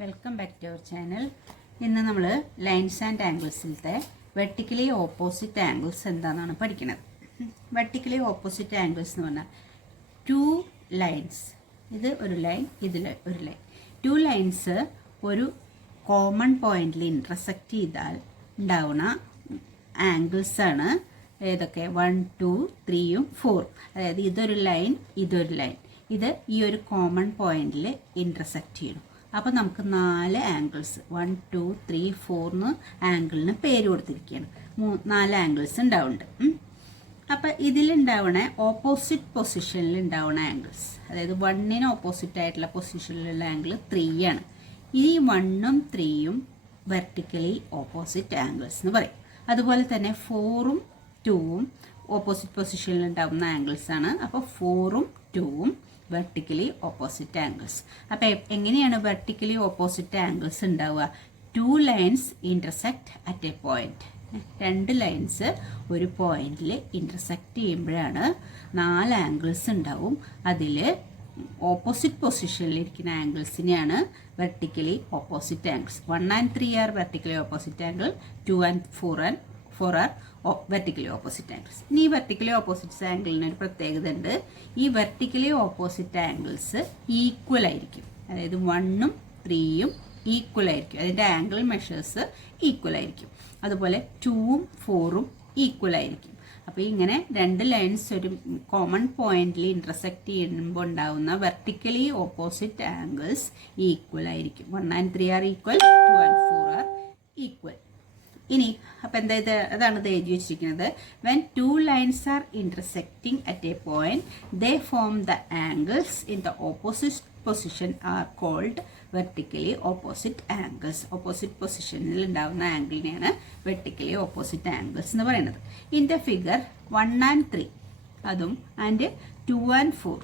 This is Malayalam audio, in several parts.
Welcome back to our channel. ഇന്ന് നമ്മൾ ലൈൻസ് ആൻഡ് ആംഗിൾസിലത്തെ വെർട്ടിക്കലി ഓപ്പോസിറ്റ് ആംഗിൾസ് എന്താണെന്നാണ് പഠിക്കുന്നത്. വെർട്ടിക്കലി ഓപ്പോസിറ്റ് ആംഗിൾസ് എന്ന് പറഞ്ഞാൽ ടു ലൈൻസ്, ഇത് ഒരു ലൈൻ, ഇതിൽ ഒരു ലൈൻ, ടു ലൈൻസ് ഒരു കോമൺ പോയിന്റിൽ ഇൻ്റർസെക്റ്റ് ചെയ്താൽ ഉണ്ടാവുന്ന ആംഗിൾസാണ് ഏതൊക്കെ? 1, 2, 3, 4. അതായത് ഇതൊരു ലൈൻ, ഇതൊരു ലൈൻ, ഇത് ഈ ഒരു കോമൺ പോയിന്റിൽ ഇൻ്റർസെക്റ്റ് ചെയ്യണം. അപ്പോൾ നമുക്ക് 4 ആംഗിൾസ് 1, 2, 3, 4 ആംഗിളിന് പേര് കൊടുത്തിരിക്കുകയാണ്. 4 ആംഗിൾസ് ഉണ്ടാവുന്നുണ്ട്. അപ്പോൾ ഇതിലുണ്ടാവണ ഓപ്പോസിറ്റ് പൊസിഷനിൽ ഉണ്ടാവുന്ന ആംഗിൾസ്, അതായത് 1ന് ഓപ്പോസിറ്റ് ആയിട്ടുള്ള പൊസിഷനിലുള്ള ആംഗിൾ 3 ആണ്. ഈ 1ഉം 3ഉം വെർട്ടിക്കലി ഓപ്പോസിറ്റ് ആംഗിൾസ് എന്ന് പറയും. അതുപോലെ തന്നെ 4ഉം 2ഉം ഓപ്പോസിറ്റ് പൊസിഷനിൽ ഉണ്ടാവുന്ന ആംഗിൾസ് ആണ്. അപ്പോൾ 4ഉം 2ഉം വെർട്ടിക്കലി ഓപ്പോസിറ്റ് ആംഗിൾസ്. അപ്പോൾ എങ്ങനെയാണ് വെർട്ടിക്കലി ഓപ്പോസിറ്റ് ആംഗിൾസ് ഉണ്ടാവുക? 2 lines intersect at a point. 2 lines ഒരു പോയിന്റിൽ ഇൻ്റർസെക്റ്റ് ചെയ്യുമ്പോഴാണ് 4 ആംഗിൾസ് ഉണ്ടാവും. അതിൽ ഓപ്പോസിറ്റ് പൊസിഷനിലിരിക്കുന്ന ആംഗിൾസിനെയാണ് vertically opposite angles. 1 and 3 are vertically opposite angle, 2 and 4 are vertically opposite angles. ഇനി ഈ വെർട്ടിക്കലി ഓപ്പോസിറ്റ് ആംഗിളിന് ഒരു പ്രത്യേകത ഉണ്ട്. ഈ വെർട്ടിക്കലി ഓപ്പോസിറ്റ് ആംഗിൾസ് ഈക്വൽ ആയിരിക്കും. അതായത് 1ഉം 3ഉം ഈക്വൽ ആയിരിക്കും. അതിൻ്റെ ആംഗിൾ മെഷേഴ്സ് ഈക്വൽ ആയിരിക്കും. അതുപോലെ 2ഉം 4ഉം ഈക്വൽ ആയിരിക്കും. അപ്പോൾ ഇങ്ങനെ 2 ലൈൻസ് ഒരു കോമൺ പോയിന്റിൽ ഇൻ്റർസെക്റ്റ് ചെയ്യുമ്പോൾ ഉണ്ടാകുന്ന വെർട്ടിക്കലി ഓപ്പോസിറ്റ് ആംഗിൾസ് ഈക്വൽ ആയിരിക്കും. 1 and 3 are equal, 2 and 4 are equal. ഇനി അപ്പം എന്താ ഇത്? അതാണ് ഇത് എഴുതി വെച്ചിരിക്കുന്നത്. When 2 lines are intersecting at a point they form the angles in the opposite position are called vertically opposite angles. Opposite പൊസിഷനിൽ ഉണ്ടാകുന്ന ആംഗിളിനെയാണ് വെർട്ടിക്കലി ഓപ്പോസിറ്റ് ആംഗിൾസ് എന്ന് പറയുന്നത്. ഇൻ ദ ഫിഗർ 1 and 3 അതും and 2 and 4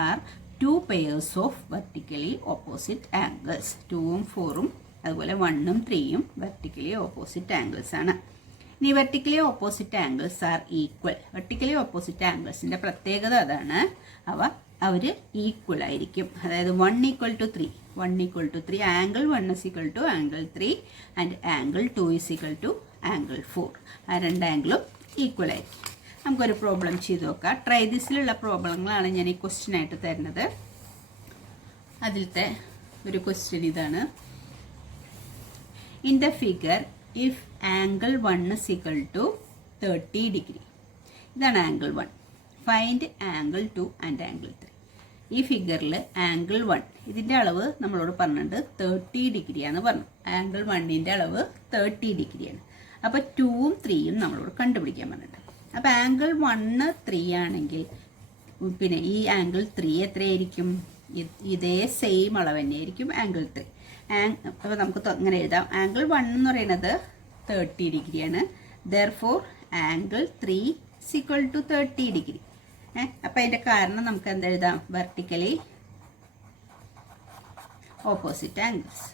are 2 pairs of vertically opposite angles. 2ഉം 4ഉം അതുപോലെ 1ഉം 3ഉം വെർട്ടിക്കലി ഓപ്പോസിറ്റ് ആംഗിൾസ് ആണ്. ഇനി vertically opposite angles are equal. Vertically opposite ആംഗിൾസിൻ്റെ പ്രത്യേകത അതാണ്, അവർ ഈക്വൽ ആയിരിക്കും. അതായത് 1 = 3, 1 = 3, angle 1 = angle 3 and angle 2 = angle 4. ആ 2 ആംഗിളും ഈക്വൽ ആയിരിക്കും. നമുക്കൊരു പ്രോബ്ലം ചെയ്ത് നോക്കാം. ട്രൈ ദിസിലുള്ള പ്രോബ്ലങ്ങളാണ് ഞാൻ ഈ ക്വസ്റ്റ്യനായിട്ട് തരുന്നത്. അതിലത്തെ ഒരു ക്വസ്റ്റ്യൻ ഇതാണ്. In the figure, if angle 1 = 30 degree, ഇതാണ് angle 1. Find angle 2 and angle 3. ഈ ഫിഗറിൽ ആംഗിൾ 1 ഇതിൻ്റെ അളവ് നമ്മളോട് പറഞ്ഞിട്ടുണ്ട് 30 ഡിഗ്രിയാണെന്ന് പറഞ്ഞു. ആംഗിൾ 1ൻ്റെ അളവ് 30 ഡിഗ്രിയാണ്. അപ്പോൾ 2ഉം 3ഉം നമ്മളോട് കണ്ടുപിടിക്കാൻ പറഞ്ഞിട്ടുണ്ട്. അപ്പോൾ ആംഗിൾ 1 3 ആണെങ്കിൽ പിന്നെ ഈ ആംഗിൾ 3 എത്രയായിരിക്കും? ഇതേ സെയിം അളവ് തന്നെയായിരിക്കും ആംഗിൾ 3. അപ്പോൾ നമുക്ക് ഇങ്ങനെ എഴുതാം. ആംഗിൾ 1 എന്ന് പറയുന്നത് 30 ഡിഗ്രിയാണ്. Therefore angle 3 = 30 degree. അപ്പോൾ അതിൻ്റെ കാരണം നമുക്ക് എന്താ എഴുതാം? Vertically opposite angles.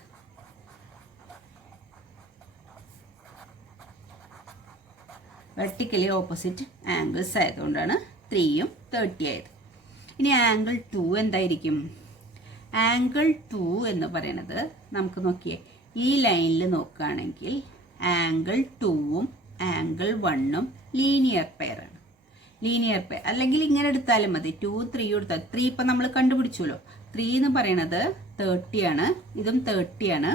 Vertically opposite angles ആയതുകൊണ്ടാണ് 3ഉം 30 ആയത്. ഇനി ആംഗിൾ 2 എന്തായിരിക്കും? ആംഗിൾ 2 എന്ന് പറയുന്നത് നമുക്ക് നോക്കിയേ, ഈ ലൈനിൽ നോക്കുകയാണെങ്കിൽ ആംഗിൾ 2ഉം ആംഗിൾ 1ഉം ലീനിയർ പെയറാണ്. ലീനിയർ പെയർ അല്ലെങ്കിൽ ഇങ്ങനെ എടുത്താലും മതി. 2ഉം 3ഉം എടുത്താൽ 3 ഇപ്പം നമ്മൾ കണ്ടുപിടിച്ചല്ലോ. 3 എന്ന് പറയുന്നത് 30 ആണ്, ഇതും 30 ആണ്.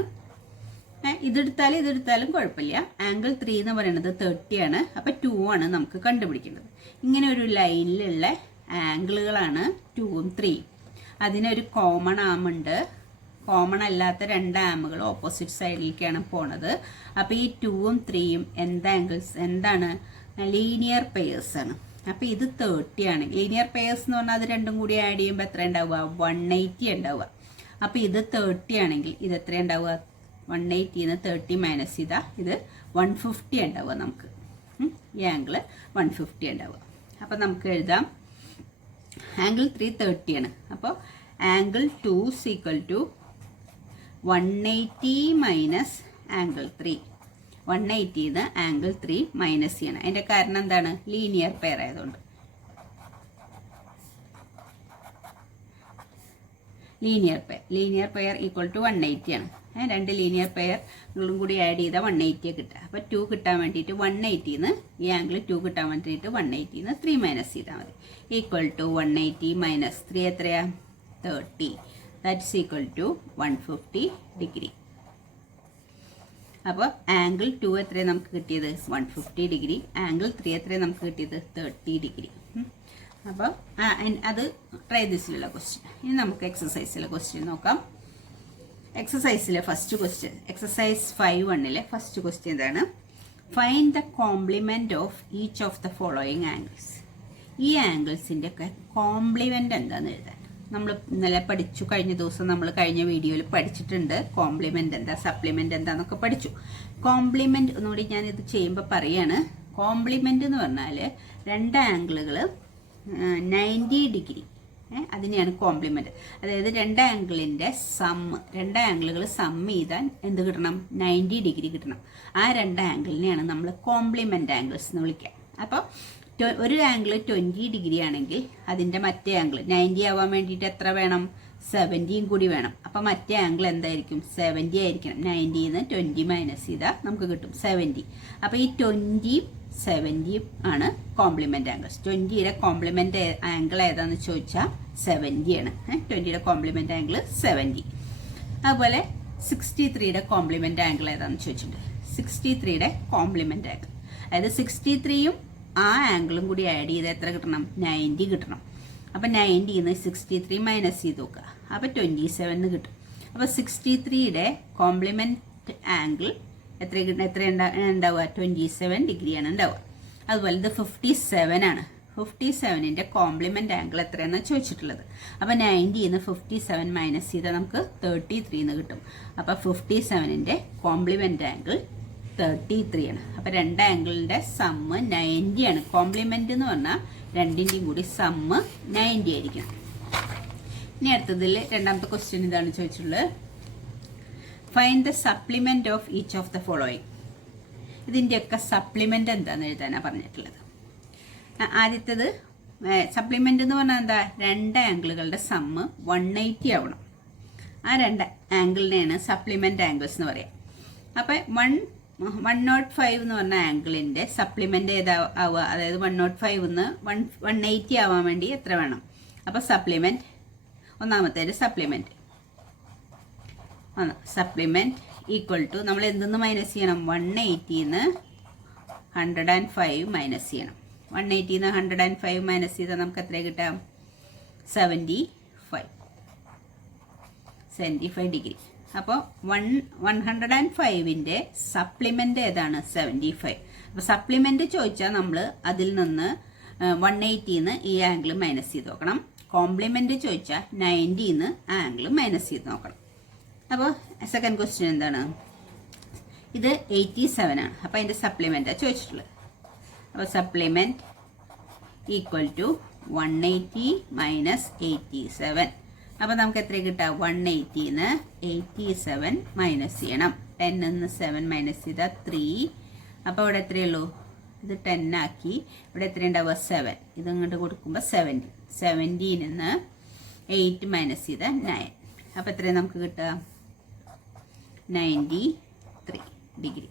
ഇതെടുത്താലും കുഴപ്പമില്ല. ആംഗിൾ 3 എന്ന് പറയുന്നത് 30 ആണ്. അപ്പം 2 ആണ് നമുക്ക് കണ്ടുപിടിക്കേണ്ടത്. ഇങ്ങനെ ഒരു ലൈനിലുള്ള ആംഗിളുകളാണ് 2ഉം 3ഉം. അതിനൊരു കോമൺ ആമുണ്ട്. കോമൺ അല്ലാത്ത 2 ആമുകൾ ഓപ്പോസിറ്റ് സൈഡിലേക്കാണ് പോണത്. അപ്പോൾ ഈ 2ഉം 3ഉം എന്താണ്? ലീനിയർ പെയേഴ്സ് ആണ്. അപ്പോൾ ഇത് 30 ആണ്. ലീനിയർ പെയേഴ്സ് എന്ന് പറഞ്ഞാൽ അത് രണ്ടും കൂടി ആഡ് ചെയ്യുമ്പോൾ എത്ര ഉണ്ടാവുക? 180 ഉണ്ടാവുക. അപ്പോൾ ഇത് 30 ആണെങ്കിൽ ഇത് എത്ര ഉണ്ടാവുക? 180 30 മൈനസ് ചെയ്താൽ ഇത് 150 ഉണ്ടാവുക. നമുക്ക് ഈ ആംഗിൾ 150 ഉണ്ടാവുക. അപ്പോൾ നമുക്ക് എഴുതാം ആംഗിൾ 3 30 ആണ്. അപ്പോൾ angle 2 = 180 minus angle 3. 180 angle 3 minus ചെയ്യണം. അതിൻ്റെ കാരണം എന്താണ്? ലീനിയർ പെയർ ആയതുകൊണ്ട്. ലീനിയർ പെയർ = 180 ആണ്. രണ്ട് ലീനിയർ പെയറും കൂടി ആഡ് ചെയ്താൽ 180 കിട്ടുക. അപ്പോൾ 2 കിട്ടാൻ വേണ്ടിയിട്ട് 180 ഈ ആംഗിൾ 2 കിട്ടാൻ വേണ്ടിയിട്ട് 180 3 മൈനസ് ചെയ്താൽ മതി. ഈക്വൽ ടു 180 മൈനസ് 3 എത്രയാ? 30. That's equal to 150 degree. അപ്പോൾ ആംഗിൾ 2 എത്രയാണ് നമുക്ക് കിട്ടിയത്? 150 ഡിഗ്രി. ആംഗിൾ 3 എത്രയാണ് നമുക്ക് കിട്ടിയത്? 30 ഡിഗ്രി. അപ്പോൾ അത് ട്രൈ ദിസിലുള്ള ക്വസ്റ്റ്യൻ. ഇനി നമുക്ക് എക്സസൈസിലെ ക്വസ്റ്റ്യൻ നോക്കാം. എക്സസൈസിലെ first question, exercise 5.1 first question ഇതാണ്. Find the complement of each of the following angles. ഈ ആംഗിൾസിൻ്റെ ഒക്കെ കോംപ്ലിമെൻ്റ് എന്താണെന്ന് എഴുതാൻ. നമ്മൾ ഇന്നലെ പഠിച്ചു, കഴിഞ്ഞ ദിവസം നമ്മൾ കഴിഞ്ഞ വീഡിയോയിൽ പഠിച്ചിട്ടുണ്ട്. കോംപ്ലിമെൻ്റ് എന്താ, സപ്ലിമെൻ്റ് എന്താന്നൊക്കെ പഠിച്ചു. കോംപ്ലിമെൻ്റ് ഒന്നുകൂടി ഞാനിത് ചെയ്യുമ്പോൾ പറയാണ്. കോംപ്ലിമെൻ്റ് എന്ന് പറഞ്ഞാൽ രണ്ട് ആംഗിളുകൾ 90 ഡിഗ്രി, അതിനെയാണ് കോംപ്ലിമെൻറ്റ്. അതായത് രണ്ട് ആംഗിളിൻ്റെ രണ്ട് ആംഗിളുകൾ ചെയ്താൽ എന്ത് കിട്ടണം? 90 ഡിഗ്രി കിട്ടണം. ആ രണ്ട് ആംഗിളിനെയാണ് നമ്മൾ കോംപ്ലിമെൻ്റ് ആംഗിൾസ് എന്ന് വിളിക്കുക. അപ്പോൾ ഒരു ആംഗിൾ 20 ഡിഗ്രി ആണെങ്കിൽ അതിൻ്റെ മറ്റേ ആംഗിൾ 90 ആവാൻ വേണ്ടിയിട്ട് എത്ര വേണം? 70 കൂടി വേണം. അപ്പോൾ മറ്റേ ആംഗിൾ എന്തായിരിക്കും? 70 ആയിരിക്കണം. 90 20 മൈനസ് ചെയ്താൽ നമുക്ക് കിട്ടും 70. അപ്പോൾ ഈ 20 70 ആണ് കോംപ്ലിമെൻ്റ് ആംഗിൾസ്. 20യുടെ കോംപ്ലിമെൻ്റ് ആംഗിൾ ഏതാണെന്ന് ചോദിച്ചാൽ 70 ആണ്. 20യുടെ കോംപ്ലിമെൻ്റ് ആംഗിൾ 70. അതുപോലെ 63യുടെ കോംപ്ലിമെൻ്റ് ആംഗിൾ ഏതാണെന്ന് ചോദിച്ചിട്ടുണ്ട്. 63യുടെ കോംപ്ലിമെൻ്റ് ആംഗിൾ, അതായത് 63യും ആ ആംഗിളും കൂടി ആഡ് ചെയ്ത് എത്ര കിട്ടണം? 90 കിട്ടണം. അപ്പോൾ 90 63 മൈനസ് ചെയ്ത് നോക്കുക. അപ്പോൾ 27 കിട്ടും. അപ്പോൾ 63യുടെ കോംപ്ലിമെൻ്റ് ആംഗിൾ എത്ര ഉണ്ടാവുക? 27 ഡിഗ്രിയാണ് ഉണ്ടാവുക. അതുപോലെ ഇത് 57 ആണ്. 57ൻ്റെ കോംപ്ലിമെൻ്റ് ആംഗിൾ എത്രയാണെന്ന് ചോദിച്ചിട്ടുള്ളത്. അപ്പോൾ 90 57 മൈനസ് ചെയ്താൽ നമുക്ക് 33 കിട്ടും. അപ്പോൾ 57ൻ്റെ കോംപ്ലിമെൻ്റ് ആംഗിൾ 33 ആണ്. അപ്പോൾ രണ്ട് ആംഗിളിൻ്റെ സമ്മ് 90 ആണ്. കോംപ്ലിമെൻ്റ് എന്ന് പറഞ്ഞാൽ രണ്ടിൻ്റെയും കൂടി സമ്മ് 90 ആയിരിക്കും. ഇനി അടുത്തതിൽ രണ്ടാമത്തെ ക്വസ്റ്റ്യൻ ഇതാണ് ചോദിച്ചിട്ടുള്ളത്. Find the supplement of each of the following. ഇതിൻ്റെയൊക്കെ സപ്ലിമെൻ്റ് എന്താണെന്ന് എഴുതാനാണ് പറഞ്ഞിട്ടുള്ളത്. ആദ്യത്തേത് സപ്ലിമെൻ്റ് എന്ന് പറഞ്ഞാൽ എന്താ? രണ്ട് ആംഗിളുകളുടെ സമ്മ് 180 ആവണം. ആ രണ്ട് ആംഗിളിനെയാണ് സപ്ലിമെൻ്റ് ആംഗിൾസ് എന്ന് പറയാം. അപ്പോൾ 105 എന്ന് പറഞ്ഞ ആംഗിളിൻ്റെ സപ്ലിമെൻ്റ് ഏതാ ആവുക? അതായത് 105 180 ആവാൻ വേണ്ടി എത്ര വേണം? അപ്പോൾ സപ്ലിമെൻറ്റ്, ഒന്നാമത്തേത് സപ്ലിമെൻറ്റ് ഈക്വൽ ടു നമ്മൾ എന്തെന്ന് മൈനസ് ചെയ്യണം? 180 105 മൈനസ് ചെയ്യണം. 180 105 മൈനസ് ചെയ്താൽ നമുക്ക് എത്ര കിട്ടാം? 75 ഡിഗ്രി. അപ്പോൾ 105ൻ്റെ സപ്ലിമെൻ്റ് ഏതാണ്? 75. അപ്പോൾ സപ്ലിമെൻ്റ് ചോദിച്ചാൽ നമ്മൾ അതിൽ നിന്ന് 180 ഈ ആംഗിൾ മൈനസ് ചെയ്ത് നോക്കണം. കോംപ്ലിമെൻ്റ് ചോദിച്ചാൽ 90 ആംഗിൾ മൈനസ് ചെയ്ത് നോക്കണം. അപ്പോൾ സെക്കൻഡ് ക്വസ്റ്റ്യൻ എന്താണ്? ഇത് 87 ആണ്. അപ്പോൾ അതിൻ്റെ സപ്ലിമെൻ്റാണ് ചോദിച്ചിട്ടുള്ളത്. അപ്പോൾ സപ്ലിമെൻറ്റ് ഈക്വൽ ടു 180 മൈനസ് 87. അപ്പോൾ നമുക്ക് എത്ര കിട്ടുക? 180 87 മൈനസ് ചെയ്യണം. 10 7 മൈനസ് ചെയ്താൽ 3. അപ്പോൾ ഇവിടെ എത്രയുള്ളൂ? ഇത് 10 ആക്കി. ഇവിടെ എത്ര ഉണ്ടാവുക? 7. ഇത് ഇങ്ങോട്ട് കൊടുക്കുമ്പോൾ 70. 70 8 മൈനസ് ചെയ്താൽ 9. അപ്പോൾ എത്രയാണ് നമുക്ക് കിട്ടുക? 93 ഡിഗ്രി.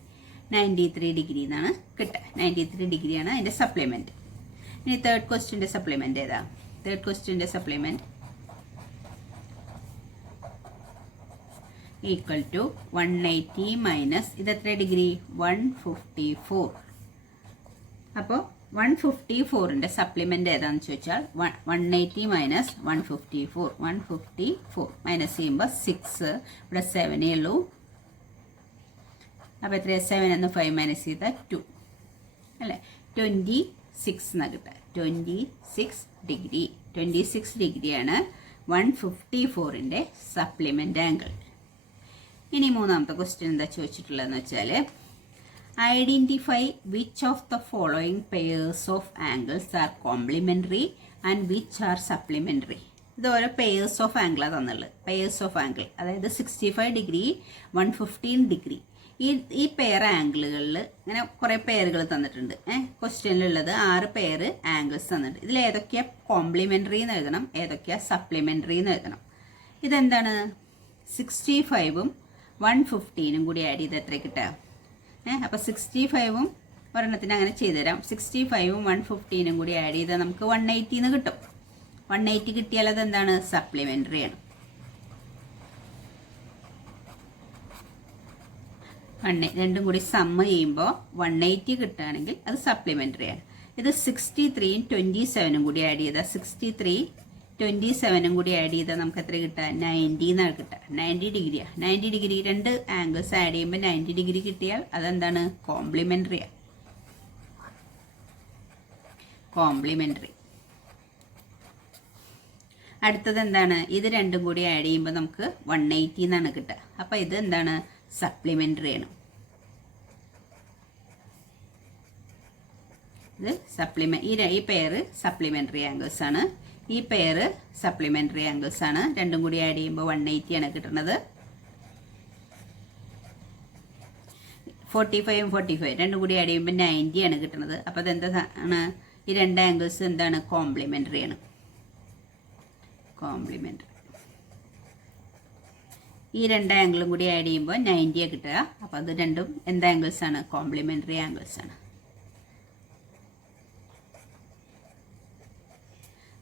93 ഡിഗ്രി എന്നാണ് കിട്ടുക. 93 ഡിഗ്രിയാണ് അതിൻ്റെ സപ്ലിമെൻറ്റ്. ഇനി തേർഡ് ക്വസ്റ്റ്യൻ്റെ സപ്ലിമെൻറ്റ് ഏതാ? തേർഡ് ക്വസ്റ്റ്യൻ്റെ സപ്ലിമെൻറ്റ് ഈക്വൽ ടു 180 മൈനസ് ഇത് എത്ര ഡിഗ്രി? 154. അപ്പോൾ 154ൻ്റെ സപ്ലിമെൻ്റ് ഏതാണെന്ന് ചോദിച്ചാൽ 180 മൈനസ് 154 മൈനസ് ചെയ്യുമ്പോൾ 6. ഇവിടെ 7 ഉള്ളൂ. അപ്പോൾ എത്രയാണ്? 7 5 മൈനസ് ചെയ്താൽ 2 അല്ലേ? 26 എന്നാണ് കിട്ടുക. 26 ഡിഗ്രി. 26 ഡിഗ്രിയാണ് 154ൻ്റെ സപ്ലിമെൻ്റ് ആംഗിൾ. ഇനി മൂന്നാമത്തെ ക്വസ്റ്റ്യൻ എന്താ ചോദിച്ചിട്ടുള്ളതെന്ന് വെച്ചാൽ identify which of the following pairs of angles are complementary and which are supplementary. ഇത് ഓരോ പെയേഴ്സ് ഓഫ് ആംഗിളാണ് തന്നുള്ളത്. പെയേഴ്സ് ഓഫ് ആംഗിൾ അതായത് 65 ഡിഗ്രി 115 ഡിഗ്രി. ഈ പെയർ ആംഗിളുകളിൽ ഇങ്ങനെ കുറേ പെയറുകൾ തന്നിട്ടുണ്ട്. ക്വസ്റ്റ്യനിലുള്ളത് 6 പെയർ ആംഗിൾസ് തന്നിട്ടുണ്ട്. ഇതിൽ ഏതൊക്കെയാണ് കോംപ്ലിമെൻ്ററി എന്ന് എഴുതണം, ഏതൊക്കെയാണ് സപ്ലിമെൻ്ററി എന്ന് എഴുതണം. ഇതെന്താണ്? 65ഉം 115 കൂടി ആഡ് ചെയ്ത് എത്ര കിട്ടുക? അപ്പോൾ 65 ഒരെണ്ണത്തിന് അങ്ങനെ ചെയ്തുതരാം. 65 115 കൂടി ആഡ് ചെയ്താൽ നമുക്ക് 180 കിട്ടും. 180 കിട്ടിയാൽ അതെന്താണ്? സപ്ലിമെൻ്ററി ആണ്. രണ്ടും കൂടി സമ്മ് ചെയ്യുമ്പോൾ 180 കിട്ടുകയാണെങ്കിൽ അത് സപ്ലിമെൻ്ററി ആണ്. ഇത് 63 27 കൂടി ആഡ് ചെയ്താൽ 63 27 കൂടി ആഡ് ചെയ്താൽ നമുക്ക് എത്ര കിട്ടുക? 90 എന്നാണ് കിട്ടുക. 90 ഡിഗ്രിയാണ്. 90 ഡിഗ്രി രണ്ട് ആംഗിൾസ് ആഡ് ചെയ്യുമ്പോൾ 90 ഡിഗ്രി കിട്ടിയാൽ അതെന്താണ്? കോംപ്ലിമെൻ്ററിയാണ്. കോംപ്ലിമെൻ്ററി. അടുത്തത് എന്താണ്? ഇത് രണ്ടും കൂടി ആഡ് ചെയ്യുമ്പോൾ നമുക്ക് 180 എന്നാണ് കിട്ടുക. അപ്പോൾ ഇത് എന്താണ്? സപ്ലിമെൻ്ററി ആണ്. ഇത് ഈ പെയർ സപ്ലിമെൻ്ററി ആംഗിൾസ് ആണ്. ഈ പെയർ സപ്ലിമെൻ്ററി ആംഗിൾസ് ആണ്. രണ്ടും കൂടി ആഡ് ചെയ്യുമ്പോൾ 180 ആണ് കിട്ടുന്നത്. 45 45 രണ്ടും കൂടി ആഡ് ചെയ്യുമ്പോൾ 90 ആണ് കിട്ടുന്നത്. അപ്പോൾ അതെന്താണ്? ഈ രണ്ട് ആംഗിൾസ് എന്താണ്? കോംപ്ലിമെൻ്ററി ആണ്. കോംപ്ലിമെൻ്ററി. ഈ രണ്ട് ആംഗിളും കൂടി ആഡ് ചെയ്യുമ്പോൾ 90 കിട്ടുക. അപ്പോൾ അത് രണ്ടും എന്ത് ആംഗിൾസ് ആണ്? കോംപ്ലിമെൻ്ററി ആംഗിൾസ് ആണ്.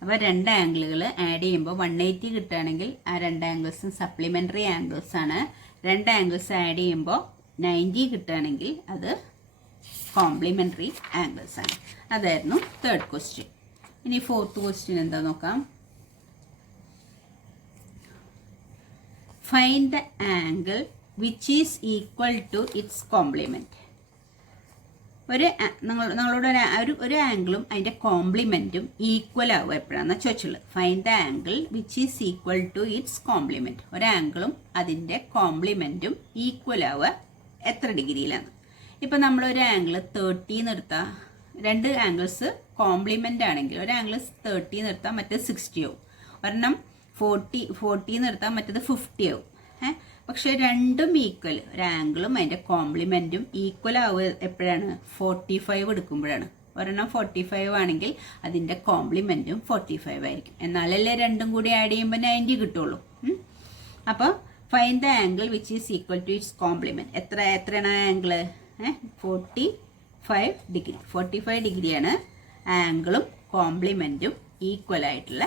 അപ്പോൾ രണ്ട് ആംഗിളുകൾ ആഡ് ചെയ്യുമ്പോൾ 180 കിട്ടുകയാണെങ്കിൽ ആ രണ്ട് ആംഗിൾസും സപ്ലിമെൻ്ററി ആംഗിൾസ് ആണ്. രണ്ട് ആംഗിൾസ് ആഡ് ചെയ്യുമ്പോൾ 90 കിട്ടുകയാണെങ്കിൽ അത് കോംപ്ലിമെൻ്ററി ആംഗിൾസ് ആണ്. അതായിരുന്നു തേർഡ് ക്വസ്റ്റ്യൻ. ഇനി ഫോർത്ത് ക്വസ്റ്റ്യൻ എന്താ നോക്കാം. Find the angle which is equal to its complement. നിങ്ങളോട് ഒരു ആംഗിളും അതിൻ്റെ കോംപ്ലിമെൻറ്റും ഈക്വൽ ആവുക എപ്പോഴാണെന്ന് ചോദിച്ചുള്ളത്. Find the angle which is equal to its complement. ഒരു ആംഗിളും അതിൻ്റെ കോംപ്ലിമെൻറ്റും ഈക്വൽ ആവുക എത്ര ഡിഗ്രിയിലാണ്? ഇപ്പം നമ്മളൊരു ആംഗിൾ 30 നിർത്താം. രണ്ട് ആംഗിൾസ് കോംപ്ലിമെൻ്റ് ആണെങ്കിൽ ഒരു ആംഗിൾ 30 നിർത്താം, മറ്റേത് 60 ആവും. ഒരെണ്ണം 40 നിർത്താം, മറ്റേത് 50 ആവും. പക്ഷെ രണ്ടും ഈക്വൽ, ഒരു ആംഗിളും അതിൻ്റെ കോംപ്ലിമെൻറ്റും ഈക്വൽ ആവുക എപ്പോഴാണ്? 45 എടുക്കുമ്പോഴാണ്. ഒരെണ്ണം 45 ആണെങ്കിൽ അതിൻ്റെ കോംപ്ലിമെൻറ്റും 45 ആയിരിക്കും. എന്നാലല്ലേ രണ്ടും കൂടി ആഡ് ചെയ്യുമ്പോൾ 90 കിട്ടുള്ളൂ. അപ്പോൾ find the angle which is equal to its complement. എത്രയാണ് ആംഗിൾ? 45 ഡിഗ്രി. 45 ഡിഗ്രിയാണ് ആംഗിളും കോംപ്ലിമെൻറ്റും ഈക്വൽ ആയിട്ടുള്ള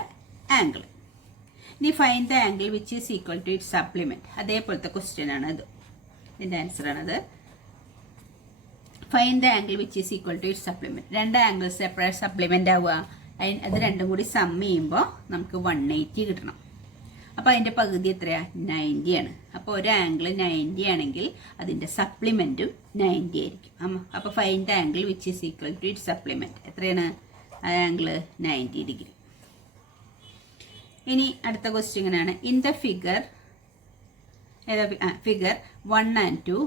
ആംഗിൾ. ഇനി find the angle which is equal to its supplement. അതേപോലത്തെ ക്വസ്റ്റ്യൻ ആണ് ഇത്. ഇതിൻ്റെ ആൻസറാണത്. Find the angle which is equal to its supplement. രണ്ട് ആംഗിൾസ് എപ്പോഴാണ് സപ്ലിമെൻ്റ് ആവുക? അത് രണ്ടും കൂടി സം ചെയ്യുമ്പോൾ നമുക്ക് 180 കിട്ടണം. അപ്പോൾ അതിൻ്റെ പകുതി എത്രയാണ്? 90 ആണ്. അപ്പോൾ ഒരു ആംഗിൾ 90 ആണെങ്കിൽ അതിൻ്റെ സപ്ലിമെൻറ്റും 90 ആയിരിക്കും. അപ്പോൾ find the angle which is equal to its supplement. എത്രയാണ് ആ ആംഗിൾ? 90 ഡിഗ്രി. ഇനി അടുത്ത ക്വസ്റ്റ്യൻ ഇങ്ങനെയാണ്. In the figure 1 and 2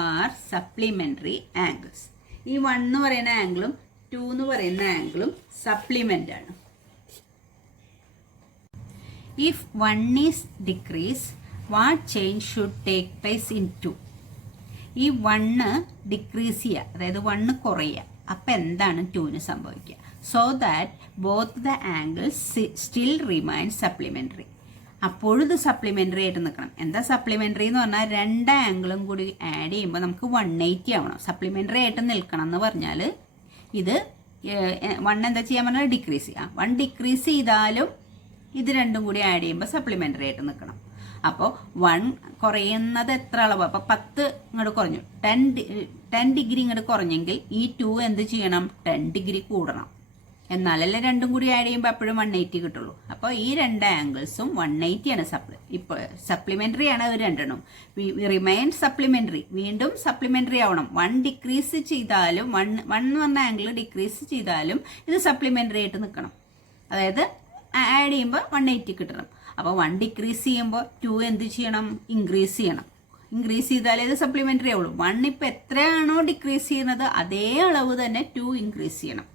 are supplementary angles. ഈ 1 എന്ന് പറയുന്ന ആംഗിളും 2 എന്ന് പറയുന്ന ആംഗിളും സപ്ലിമെൻ്റ് ആണ്. If 1 is decrease what change should take place in 2? ഈ 1 ഡിക്രീസ് ചെയ്യുക, അതായത് 1 കുറയുക. അപ്പം എന്താണ് 2ന് സംഭവിക്കുക? So that both the angles still remain supplementary. അപ്പോഴും ഇത് സപ്ലിമെൻ്ററി ആയിട്ട് നിൽക്കണം. എന്താ സപ്ലിമെൻ്ററി എന്ന് പറഞ്ഞാൽ രണ്ട് ആംഗിളും കൂടി ആഡ് ചെയ്യുമ്പോൾ നമുക്ക് 180 ആവണം. സപ്ലിമെൻ്ററി ആയിട്ട് നിൽക്കണം എന്ന് പറഞ്ഞാൽ ഇത് 1 എന്താ ചെയ്യാൻ പറഞ്ഞാൽ ഡിക്രീസ് ചെയ്യാം. 1 ഡിക്രീസ് ചെയ്താലും ഇത് രണ്ടും കൂടി ആഡ് ചെയ്യുമ്പോൾ സപ്ലിമെൻ്ററി ആയിട്ട് നിൽക്കണം. അപ്പോൾ 1 കുറയുന്നത് എത്ര അളവ്? അപ്പോൾ 10 ഇങ്ങോട്ട് കുറഞ്ഞു, 10 ഡിഗ്രി ഇങ്ങോട്ട് കുറഞ്ഞെങ്കിൽ ഈ 2 എന്ത് ചെയ്യണം? 10 ഡിഗ്രി കൂടണം. എന്നാലല്ലേ രണ്ടും കൂടി ആഡ് ചെയ്യുമ്പോൾ എപ്പോഴും 180 കിട്ടുള്ളൂ. അപ്പോൾ ഈ രണ്ട് ആംഗിൾസും 180 ആണ്. ഇപ്പോൾ സപ്ലിമെൻ്ററി ആണ് അവർ രണ്ടെണ്ണം. റിമൈൻ സപ്ലിമെൻ്ററി, വീണ്ടും സപ്ലിമെൻ്ററി ആവണം. 1 ഡിക്രീസ് ചെയ്താലും 1 എന്ന് പറഞ്ഞ ആംഗിൾ ഡിക്രീസ് ചെയ്താലും ഇത് സപ്ലിമെൻ്ററി ആയിട്ട് നിൽക്കണം. അതായത് ആഡ് ചെയ്യുമ്പോൾ 180 കിട്ടണം. അപ്പോൾ 1 ഡിക്രീസ് ചെയ്യുമ്പോൾ 2 എന്ത് ചെയ്യണം? ഇൻക്രീസ് ചെയ്യണം. ഇൻക്രീസ് ചെയ്താലേ ഇത് സപ്ലിമെൻ്ററി ആവുള്ളൂ. 1 ഇപ്പോൾ എത്രയാണോ ഡിക്രീസ് ചെയ്യുന്നത് അതേ അളവ് തന്നെ 2 ഇൻക്രീസ് ചെയ്യണം.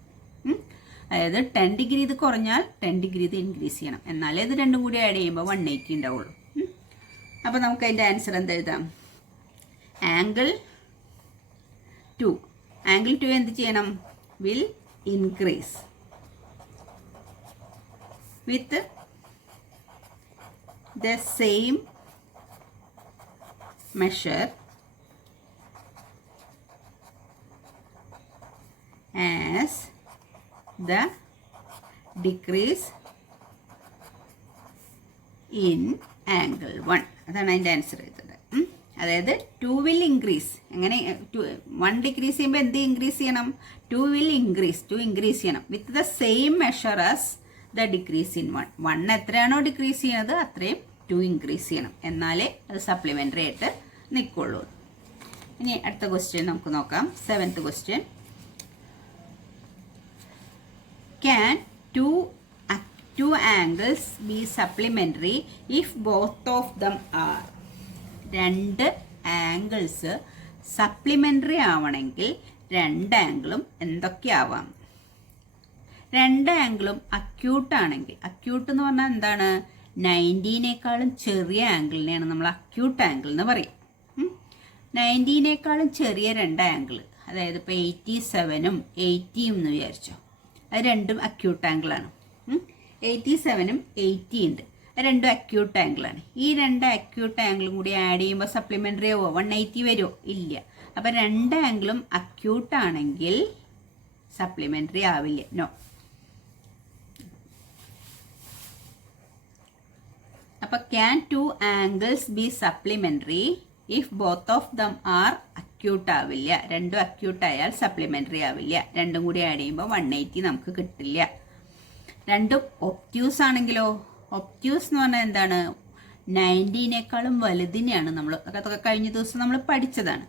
അതായത് 10 ഡിഗ്രി ഇത് കുറഞ്ഞാൽ 10 ഡിഗ്രി ഇത് ഇൻക്രീസ് ചെയ്യണം. എന്നാലേ ഇത് രണ്ടും കൂടി ആഡ് ചെയ്യുമ്പോൾ 180 ഉണ്ടാവുള്ളൂ. അപ്പോൾ നമുക്ക് അതിൻ്റെ ആൻസർ എന്താ എഴുതാം? ആംഗിൾ 2 എന്ത് ചെയ്യണം? Will increase with the same measure as the decrease in angle 1. അതാണ് അതിൻ്റെ ആൻസർ ചെയ്തത്. അതായത് 2 will increase. എങ്ങനെ 1 ഡിക്രീസ് ചെയ്യുമ്പോൾ എന്ത് ഇൻക്രീസ് ചെയ്യണം? 2 will increase. 2 ഇൻക്രീസ് ചെയ്യണം with the same measure as the decrease in 1. 1 എത്രയാണോ ഡിക്രീസ് ചെയ്യുന്നത് അത്രയും 2 ഇൻക്രീസ് ചെയ്യണം. എന്നാലേ അത് സപ്ലിമെൻ്ററി ആയിട്ട് നിൽക്കുള്ളൂ. ഇനി അടുത്ത ക്വസ്റ്റ്യൻ നമുക്ക് നോക്കാം. 7th question. Can two angles be supplementary if both of them are? രണ്ട് ആംഗിൾസ് സപ്ലിമെൻ്ററി ആവണമെങ്കിൽ രണ്ട് ആംഗിളും എന്തൊക്കെയാവാം? രണ്ട് ആംഗിളും അക്യൂട്ടാണെങ്കിൽ, അക്യൂട്ട് എന്ന് പറഞ്ഞാൽ എന്താണ്? 90നേക്കാളും ചെറിയ ആംഗിളിനെയാണ് നമ്മൾ അക്യൂട്ട് ആംഗിൾ എന്ന് പറയും. 90നേക്കാളും ചെറിയ രണ്ട് ആംഗിൾ, അതായത് ഇപ്പോൾ 87ഉം 80യും എന്ന് വിചാരിച്ചോ. അത് രണ്ടും അക്യൂട്ട് ആംഗിളാണ്. 87ഉം 80 ഉണ്ട്, രണ്ടും അക്യൂട്ട് ആംഗിളാണ്. ഈ രണ്ട് അക്യൂട്ട് ആംഗിളും കൂടി ആഡ് ചെയ്യുമ്പോൾ സപ്ലിമെൻ്ററി ആവോ? 180 വരുമോ? ഇല്ല. അപ്പം രണ്ട് ആംഗിളും അക്യൂട്ട് ആണെങ്കിൽ സപ്ലിമെൻ്ററി ആവില്ല. നോ. അപ്പം can 2 angles B supplementary if both of them are acute ആവില്ല. രണ്ടും അക്യൂട്ട് ആയാൽ സപ്ലിമെൻ്ററി ആവില്ല. രണ്ടും കൂടി ആഡ് ചെയ്യുമ്പോൾ 180 നമുക്ക് കിട്ടില്ല. രണ്ടും ഒബ്റ്റ്യൂസ് ആണെങ്കിലോ? ഒബ്റ്റ്യൂസ് എന്ന് പറഞ്ഞാൽ എന്താണ്? 90നേക്കാളും വലുതിനെയാണ് നമ്മൾ, അതൊക്കെ കഴിഞ്ഞ ദിവസം നമ്മൾ പഠിച്ചതാണ്.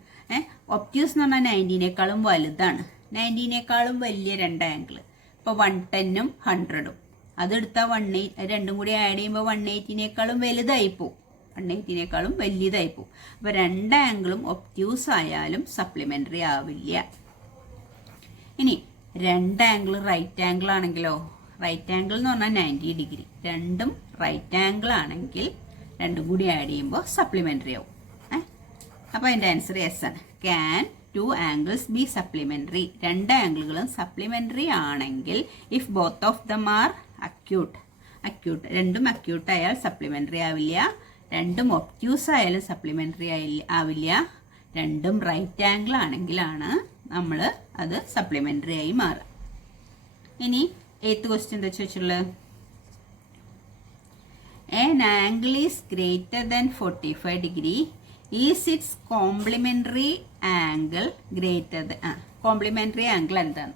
ഒബ്റ്റ്യൂസ് എന്ന് പറഞ്ഞാൽ 90നേക്കാളും വലുതാണ്. 90നേക്കാളും വലിയ രണ്ട് ആംഗിൾ, ഇപ്പോൾ 110ഉം 100ഉം അതെടുത്താൽ 180, രണ്ടും കൂടി ആഡ് ചെയ്യുമ്പോൾ 180നേക്കാളും വലുതായി പോവും, 180നേക്കാളും വലിയതായി പോവും. അപ്പോൾ രണ്ട് ആംഗിളും ഒബ്റ്റ്യൂസ് ആയാലും സപ്ലിമെൻ്ററി ആവില്ല. ഇനി രണ്ട് ആംഗിൾ റൈറ്റ് ആംഗിൾ ആണെങ്കിലോ? റൈറ്റ് ആംഗിൾ എന്ന് പറഞ്ഞാൽ 90 ഡിഗ്രി. രണ്ടും റൈറ്റ് ആംഗിൾ ആണെങ്കിൽ രണ്ടും കൂടി ആഡ് ചെയ്യുമ്പോൾ സപ്ലിമെൻ്ററി ആവും. അപ്പോൾ അതിൻ്റെ ആൻസർ യെസ് ആണ്. Can 2 angles B supplementary? രണ്ട് ആംഗിളുകളും സപ്ലിമെൻ്ററി ആണെങ്കിൽ if both of them are acute. രണ്ടും അക്യൂട്ട് ആയാൽ സപ്ലിമെൻ്ററി ആവില്ല. രണ്ടും ഒബ്റ്റ്യൂസ് ആയാലും സപ്ലിമെൻ്ററി ആവില്ല. രണ്ടും റൈറ്റ് ആംഗിൾ ആണെങ്കിലാണ് നമ്മൾ അത് സപ്ലിമെൻ്ററി ആയി മാറുക. ഇനി 8th ക്വസ്റ്റ്യൻ എന്താ ചോദിച്ചുള്ളത്? An angle is greater than 45 degree. Is its complementary angle greater than? Complementary angle എന്താണ്?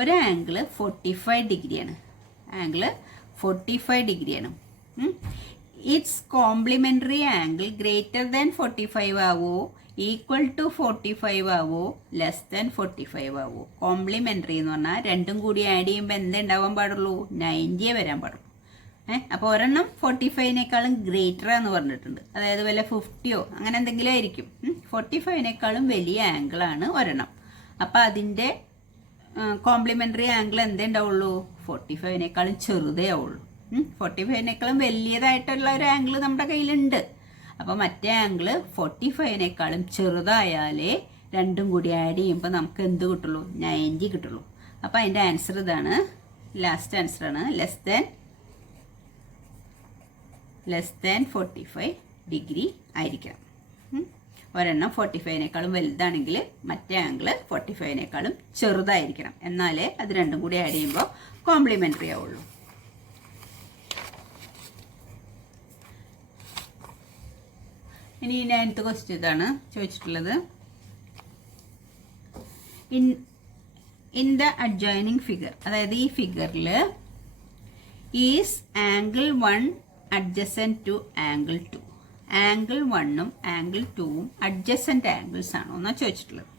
ഒരു ആംഗിൾ 45 ഡിഗ്രിയാണ്. ആംഗിൾ 45 ഡിഗ്രിയാണ്. Its complementary angle greater than 45 ആവോ, ഈക്വൽ ടു 45 ആവോ, ലെസ് ദാൻ 45 ആവോ? കോംപ്ലിമെൻ്ററി എന്ന് പറഞ്ഞാൽ രണ്ടും കൂടി ആഡ് ചെയ്യുമ്പോൾ എന്തുണ്ടാവാൻ പാടുള്ളൂ? 90 വരാൻ പാടുള്ളൂ. അപ്പോൾ ഒരെണ്ണം 45നേക്കാളും ഗ്രേറ്റർ എന്ന് പറഞ്ഞിട്ടുണ്ട്, അതായത് വല്ല 50യോ അങ്ങനെ എന്തെങ്കിലും ആയിരിക്കും. 45നേക്കാളും വലിയ ആംഗിളാണ് ഒരെണ്ണം. അപ്പോൾ അതിൻ്റെ കോംപ്ലിമെൻ്ററി ആംഗിൾ എന്തേ ഉണ്ടാവുള്ളൂ? 45നേക്കാളും ചെറുതേ ആവുള്ളൂ. 45നേക്കാളും വലിയതായിട്ടുള്ള ഒരു ആംഗിൾ നമ്മുടെ കയ്യിലുണ്ട്. അപ്പോൾ മറ്റേ ആംഗിൾ 45നേക്കാളും ചെറുതായാലേ രണ്ടും കൂടി ആഡ് ചെയ്യുമ്പോൾ നമുക്ക് എന്ത് കിട്ടുള്ളൂ? 90 കിട്ടുള്ളൂ. അപ്പോൾ അതിൻ്റെ ആൻസർ ഇതാണ്, ലാസ്റ്റ് ആൻസറാണ്. ലെസ് ദാൻ 45 ഡിഗ്രി ആയിരിക്കണം. ഒരെണ്ണം 45നേക്കാളും വലുതാണെങ്കിൽ മറ്റേ ആംഗിൾ 45നേക്കാളും ചെറുതായിരിക്കണം. എന്നാലേ അത് രണ്ടും കൂടി ആഡ് ചെയ്യുമ്പോൾ കോംപ്ലിമെൻ്ററി ആവുള്ളൂ. ഇനി 9th ക്വസ്റ്റ്യൻ ഇതാണ് ചോദിച്ചിട്ടുള്ളത്. ഇൻ ദ അഡ്ജോയിനിങ് ഫിഗർ, അതായത് ഈ ഫിഗറിൽ is angle 1 adjacent to angle 2. Angle 1ഉം ആംഗിൾ 2ഉം അഡ്ജസൻറ്റ് ആംഗിൾസ് ആണോ എന്നാണ് ചോദിച്ചിട്ടുള്ളത്.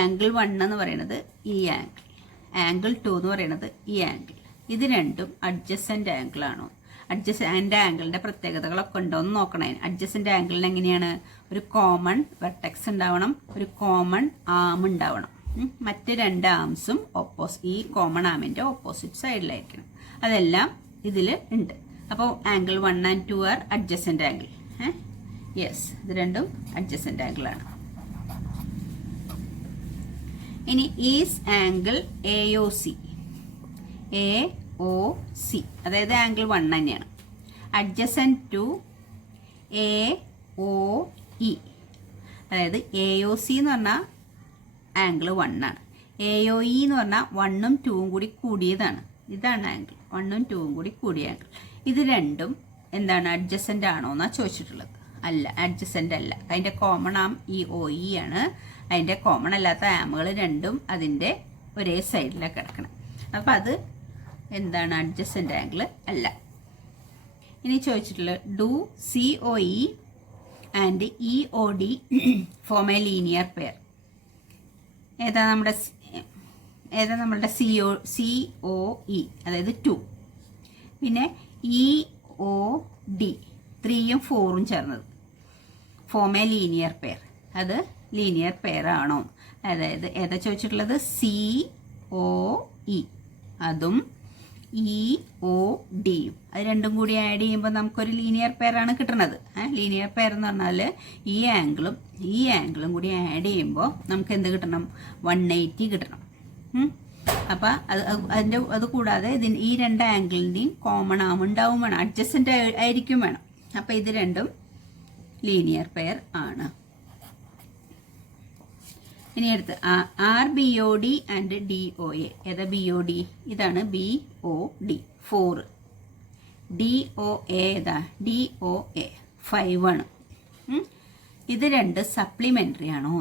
ആംഗിൾ 1 എന്ന് പറയുന്നത് ഈ ആംഗിൾ, ആംഗിൾ 2 എന്ന് പറയുന്നത് ഈ ആംഗിൾ. ഇത് രണ്ടും അഡ്ജസൻറ്റ് ആംഗിൾ ആണോ? അഡ്ജസൻറ്റ് ആംഗിളിൻ്റെ പ്രത്യേകതകളൊക്കെ ഉണ്ടോ എന്ന് നോക്കണേ. അഡ്ജസൻറ്റ് ആംഗിളിന് എങ്ങനെയാണ്? ഒരു കോമൺ വെർട്ടെക്സ് ഉണ്ടാവണം, ഒരു കോമൺ ആം ഉണ്ടാവണം. മറ്റ് രണ്ട് ആംസും ഈ കോമൺ ആമിൻ്റെ ഓപ്പോസിറ്റ് സൈഡിലായിരിക്കണം. അതെല്ലാം ഇതിൽ ഉണ്ട്. അപ്പോൾ angle 1 and 2 are adjacent angle. Yes, ഇത് രണ്ടും അഡ്ജസൻറ്റ് ആംഗിളാണ്. ഇനി ഈസ് ആംഗിൾ AOC, അതായത് ആംഗിൾ 1 തന്നെയാണ്. അഡ്ജസൻറ്റ് ടു AOA ഇ. അതായത് AOC എന്ന് പറഞ്ഞാൽ ആംഗിൾ 1 ആണ്. AOE എന്ന് പറഞ്ഞാൽ 1ഉം 2ഉം കൂടി കൂടിയതാണ്. ഇതാണ് ആംഗിൾ 1ഉം 2ഉം കൂടി കൂടിയ ആംഗിൾ. ഇത് രണ്ടും എന്താണ്, അഡ്ജസൻ്റ് ആണോ എന്നാണ് ചോദിച്ചിട്ടുള്ളത്. അല്ല, അഡ്ജസൻ്റ് അല്ല. അതിൻ്റെ കോമൺ ആം ഈ OE ആണ്. അതിൻ്റെ കോമൺ അല്ലാത്ത ആമുകൾ രണ്ടും അതിൻ്റെ ഒരേ സൈഡിലാണ് കിടക്കണം. അപ്പം അത് എന്താണ്, അഡ്ജസൻ്റ് ആംഗിൾ അല്ല. ഇനി ചോദിച്ചിട്ടുള്ളത് do COE and EOD form A linear pair. ഏതാ നമ്മളുടെ COE, അതായത് 2. പിന്നെ EOD 3ഉം 4ഉം ചേർന്നത് ഫോം എ ലീനിയർ പെയർ. അത് ലീനിയർ പെയർ ആണോ? അതായത് ഏതാ ചോദിച്ചിട്ടുള്ളത്, COE അതും EODയും അത് രണ്ടും കൂടി ആഡ് ചെയ്യുമ്പോൾ നമുക്കൊരു ലീനിയർ പെയറാണ് കിട്ടുന്നത്. ലീനിയർ പെയർ എന്ന് പറഞ്ഞാൽ ഈ ആംഗിളും കൂടി ആഡ് ചെയ്യുമ്പോൾ നമുക്ക് എന്ത് കിട്ടണം, 180 കിട്ടണം. അപ്പം അത് കൂടാതെ ഈ രണ്ട് ആംഗിളിൻ്റെയും കോമൺ ആം ഉണ്ടാവും വേണം, അഡ്ജസ്റ്റൻ്റ് ആയിരിക്കും വേണം. അപ്പം ഇത് രണ്ടും ലീനിയർ പെയർ ആണ്. ഇനി അടുത്ത് RBOD ആൻഡ് DOA. ഏതാ BOD? ഇതാണ് BOD 4. DOA ഏതാ, DOA 5 ആണ്. ഇത് രണ്ട് സപ്ലിമെൻ്ററി ആണോ?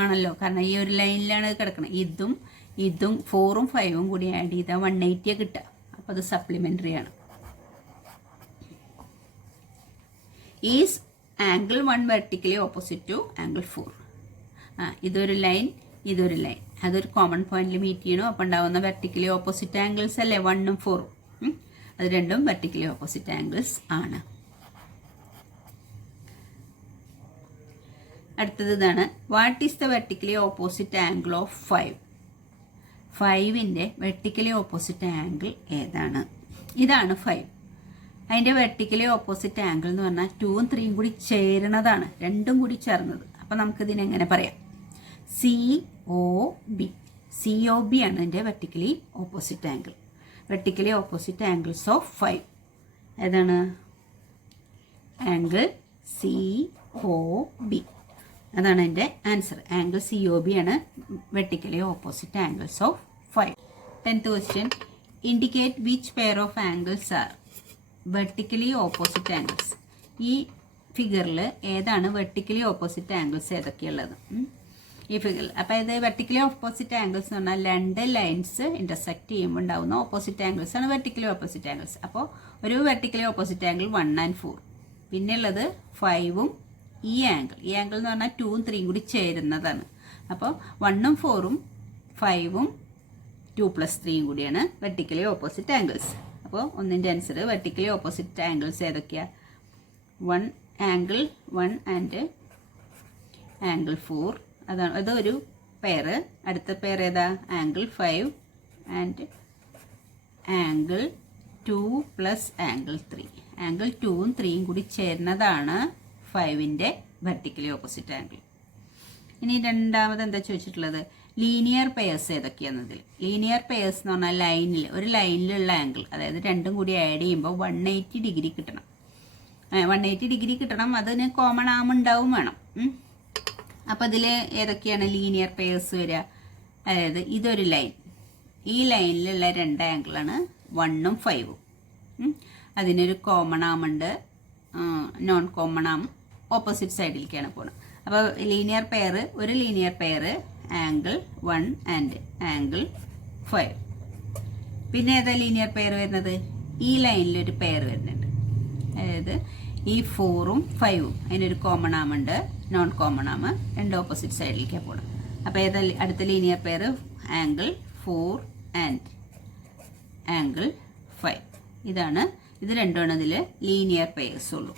ആണല്ലോ, കാരണം ഈ ഒരു ലൈനിലാണ് കിടക്കുന്നത്. ഇതും 4ഉം 5ഉം കൂടി ആഡ് ചെയ്താൽ 180 കിട്ടുക. അപ്പോൾ അത് സപ്ലിമെൻ്ററി ആണ്. Is angle 1 vertically opposite to angle 4. ഇതൊരു ലൈൻ, അതൊരു കോമൺ പോയിന്റിൽ മീറ്റ് ചെയ്യണു. അപ്പോൾ ഉണ്ടാവുന്ന വെർട്ടിക്കലി ഓപ്പോസിറ്റ് ആംഗിൾസ് അല്ലേ 1ഉം 4ഉം. അത് രണ്ടും വെർട്ടിക്കലി ഓപ്പോസിറ്റ് ആംഗിൾസ് ആണ്. അടുത്തത് ഇതാണ്, what is the vertically opposite angle of 5? 5ൻ്റെ വെർട്ടിക്കലി ഓപ്പോസിറ്റ് ആംഗിൾ ഏതാണ്? ഇതാണ് 5. അതിൻ്റെ വെർട്ടിക്കലി ഓപ്പോസിറ്റ് ആംഗിൾ എന്ന് പറഞ്ഞാൽ 2ഉം 3ഉം കൂടി ചേരുന്നതാണ്, രണ്ടും കൂടി ചേർന്നത്. അപ്പോൾ നമുക്കിതിനെങ്ങനെ പറയാം, COB ആണ് ഇതിൻ്റെ vertically opposite angle. Vertically opposite angles of 5 ഏതാണ്? Angle COB. അതാണ് എൻ്റെ ആൻസർ. ആംഗിൾ COB ആണ് vertically opposite angles of 5. 10th question, indicate which pair of angles R vertically opposite angles. ഈ ഫിഗറിൽ ഏതാണ് വെർട്ടിക്കലി ഓപ്പോസിറ്റ് ആംഗിൾസ് ഏതൊക്കെയുള്ളത് ഈ ഫിഗറിൽ? അപ്പോൾ ഇത് വെർട്ടിക്കലി ഓപ്പോസിറ്റ് ആംഗിൾസ് എന്ന് പറഞ്ഞാൽ രണ്ട് ലൈൻസ് ഇൻ്റർസെക്ട് ചെയ്യുമ്പോൾ ഉണ്ടാകുന്ന ഓപ്പോസിറ്റ് ആംഗിൾസ് ആണ് വെർട്ടിക്കലി ഓപ്പോസിറ്റ് ആംഗിൾസ്. അപ്പോൾ ഒരു വെർട്ടിക്കലി ഓപ്പോസിറ്റ് ആംഗിൾ 1 and 4. പിന്നെ ഉള്ളത് 5ഉം ഈ ആംഗിൾ എന്ന് പറഞ്ഞാൽ 2ഉം 3ഉം കൂടി ചേരുന്നതാണ്. അപ്പോൾ 1ഉം 4ഉം 5ഉം 2 + 3ഉം കൂടിയാണ് വെർട്ടിക്കലി ഓപ്പോസിറ്റ് ആംഗിൾസ്. അപ്പോൾ ഒന്നിൻ്റെ ആൻസർ വെർട്ടിക്കലി ഓപ്പോസിറ്റ് ആംഗിൾസ് ഏതൊക്കെയാണ്? ആംഗിൾ 1 and ആംഗിൾ 4 അതാണ്, അതൊരു പെയർ. അടുത്ത പെയർ ഏതാ? Angle 5 and angle 2 + angle 3. Angle 2ഉം 3ഉം കൂടി ചേരുന്നതാണ് 5ൻ്റെ വെർട്ടിക്കലി ഓപ്പോസിറ്റ് ആംഗിൾ. ഇനി രണ്ടാമത് എന്താ ചോദിച്ചിട്ടുള്ളത്, ലീനിയർ പെയർസ് ഏതൊക്കെയാണെന്നതിൽ. ലീനിയർ പെയർസ് എന്ന് പറഞ്ഞാൽ ഒരു ലൈനിലുള്ള ആംഗിൾ, അതായത് രണ്ടും കൂടി ആഡ് ചെയ്യുമ്പോൾ 180 ഡിഗ്രി കിട്ടണം. 180 ഡിഗ്രി കിട്ടണം, അതിന് കോമൺ ആം ഉണ്ടാവും വേണം. അപ്പോൾ ഇതിൽ ഏതൊക്കെയാണ് ലീനിയർ പെയർസ് വരിക? അതായത് ഇതൊരു ലൈൻ, ഈ ലൈനിലുള്ള രണ്ട് ആംഗിളാണ് 1ഉം 5ഉം. അതിനൊരു കോമൺ ആം ഉണ്ട്, നോൺ കോമൺ ആം ഓപ്പോസിറ്റ് സൈഡിലേക്കാണ് പോകുന്നത്. അപ്പോൾ ഒരു linear pair angle 1 and angle 5. പിന്നെ ഏതാ ലീനിയർ പെയർ വരുന്നത്? ഈ ലൈനിലൊരു പെയർ വരുന്നുണ്ട്, അതായത് ഈ 4ഉം 5ഉം. അതിനൊരു കോമൺ ആം ഉണ്ട്, നോൺ കോമൺ ആം, രണ്ട് ഓപ്പോസിറ്റ് സൈഡിലേക്കാണ് പോകണം. അപ്പോൾ ഏതാ അടുത്ത linear pair? Angle 4 and angle 5. ഇത് രണ്ടുമാണ് ഇതിൽ ലീനിയർ പെയർസ് ഉള്ളൂ.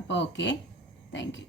അപ്പോൾ ഓക്കെ, താങ്ക് യു.